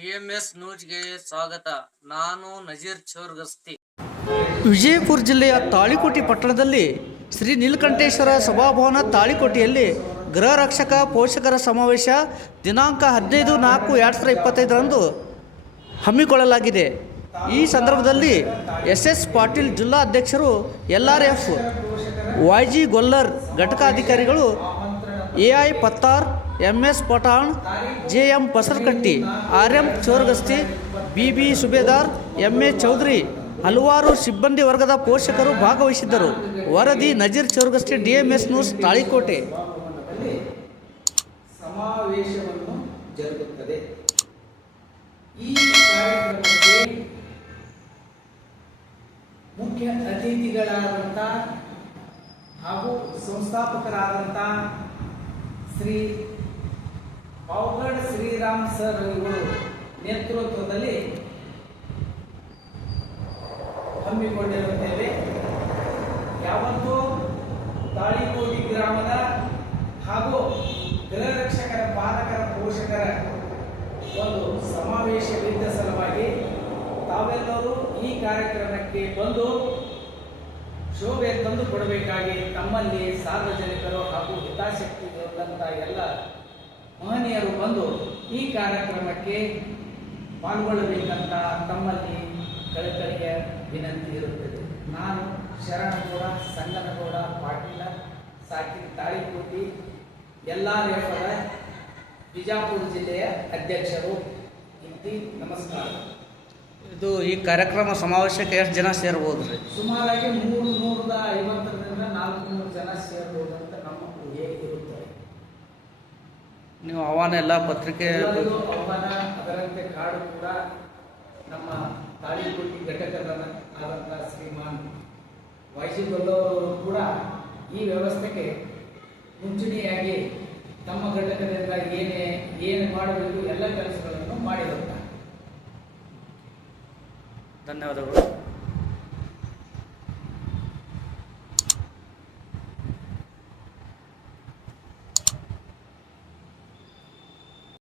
DMS ನ್ಯೂಸ್ಗೆ ಸ್ವಾಗತ. ನಾನು ನಜೀರ್ ಚೋರ್ಗಸ್ತಿ. ವಿಜಯಪುರ ಜಿಲ್ಲೆಯ ತಾಳಿಕೋಟಿ ಪಟ್ಟಣದಲ್ಲಿ ಶ್ರೀ ನೀಲಕಂಠೇಶ್ವರ ಸಭಾಭವನ ತಾಳಿಕೋಟೆಯಲ್ಲಿ ಗೃಹ ರಕ್ಷಕ ಪೋಷಕರ ಸಮಾವೇಶ ದಿನಾಂಕ ಹದಿನೈದು ನಾಲ್ಕು ಎರಡು ಸಾವಿರದ ಇಪ್ಪತ್ತೈದರಂದು ಹಮ್ಮಿಕೊಳ್ಳಲಾಗಿದೆ. ಈ ಸಂದರ್ಭದಲ್ಲಿ ಎಸ್ ಎಸ್ ಪಾಟೀಲ್ ಜಿಲ್ಲಾ ಅಧ್ಯಕ್ಷರು L R F, Y G Gollar ಘಟಕಾಧಿಕಾರಿಗಳು A I Pattar M S Pathan, J M Pasarkatti R M Chorgasti, B B Subedar M A Chaudhary, ಹಲವಾರು ಸಿಬ್ಬಂದಿ ವರ್ಗದ ಪೋಷಕರು ಭಾಗವಹಿಸಿದ್ದರು. ವರದಿ ನಜೀರ್ ಚೌರ್ಗಸ್ತಿ ಎಸ್ ನ್ಯೂಸ್, ತಾಳಿಕೋಟೆ. ಸಮಾವೇಶವನ್ನು ಮುಖ್ಯ ಅತಿಥಿಗಳಾದಂಥ ಹಾಗೂ ಸಂಸ್ಥಾಪಕರಾದಂಥ ಶ್ರೀ ಪಾವಗಡ್ ಶ್ರೀರಾಮ್ ಸರ್ ಇವರು ನೇತೃತ್ವದಲ್ಲಿ ಹಮ್ಮಿಕೊಂಡಿರುತ್ತೇವೆ. ಯಾವತ್ತೂ ತಾಳಿಕೋಟಿ ಗ್ರಾಮದ ಹಾಗೂ ಗೃಹ ರಕ್ಷಕರ, ಪಾಲಕರ, ಪೋಷಕರ ಒಂದು ಸಮಾವೇಶವಿದ್ದ ಸಲುವಾಗಿ ತಾವೆಲ್ಲರೂ ಈ ಕಾರ್ಯಕ್ರಮಕ್ಕೆ ಬಂದು ಶೋಭೆ ತಂದು ಕೊಡಬೇಕಾಗಿ ತಮ್ಮಲ್ಲಿ ಸಾರ್ವಜನಿಕರು ಹಾಗೂ ಹಿತಾಸಕ್ತಿ ಇರುವಂಥ ಎಲ್ಲ ಮಹನೀಯರು ಬಂದು ಈ ಕಾರ್ಯಕ್ರಮಕ್ಕೆ ಪಾಲ್ಗೊಳ್ಳಬೇಕಂತ ತಮ್ಮಲ್ಲಿ ಕಳಕಳಿಯ ವಿನಂತಿ ಇರುತ್ತದೆ. ನಾನು ಶರಣಗೌಡ, ಸಂಗನಗೌಡ, ಪಾಟೀಲ, ಸಾಕಿ ತಾಳಿಕೋಟಿ ಎಲ್ಲ ಬಿಜಾಪುರ ಜಿಲ್ಲೆಯ ಅಧ್ಯಕ್ಷರು ಇಂತಿ ನಮಸ್ಕಾರ. ಇದು ಈ ಕಾರ್ಯಕ್ರಮ ಸಮಾವೇಶಕ್ಕೆ ಎಷ್ಟು ಜನ ಸೇರ್ಬೋದು? ರೀ ಸುಮಾರಾಗಿ ಮೂರು ನೂರದ ಐವತ್ತರಿಂದ ನಾಲ್ಕು ನೂರು ಜನ ಸೇರ್ಬೋದು ಅಂತ ನಮ್ಮ ಇರುತ್ತೆ ನೀವು ಆಹ್ವಾನ ಎಲ್ಲ ಪತ್ರಿಕೆ ಆಹ್ವಾನ ಅದರಂತೆ ಕಾರ್ಡು ಕೂಡ ನಮ್ಮ ತಾಳಿಕೋಟಿ ಘಟಕದ ಆದಂತಹ ಶ್ರೀಮಾನ್ ವೈಶಿಗೊಲ್ಲವರು ಕೂಡ ಈ ವ್ಯವಸ್ಥೆಗೆ ಮುಂಚೂಣಿಯಾಗಿ ತಮ್ಮ ಘಟಕದಿಂದ ಏನೇ ಏನು ಮಾಡಬೇಕು ಎಲ್ಲ ಕೆಲಸಗಳನ್ನು ಮಾಡಿರುತ್ತಾರೆ. ಧನ್ಯವಾದಗಳು.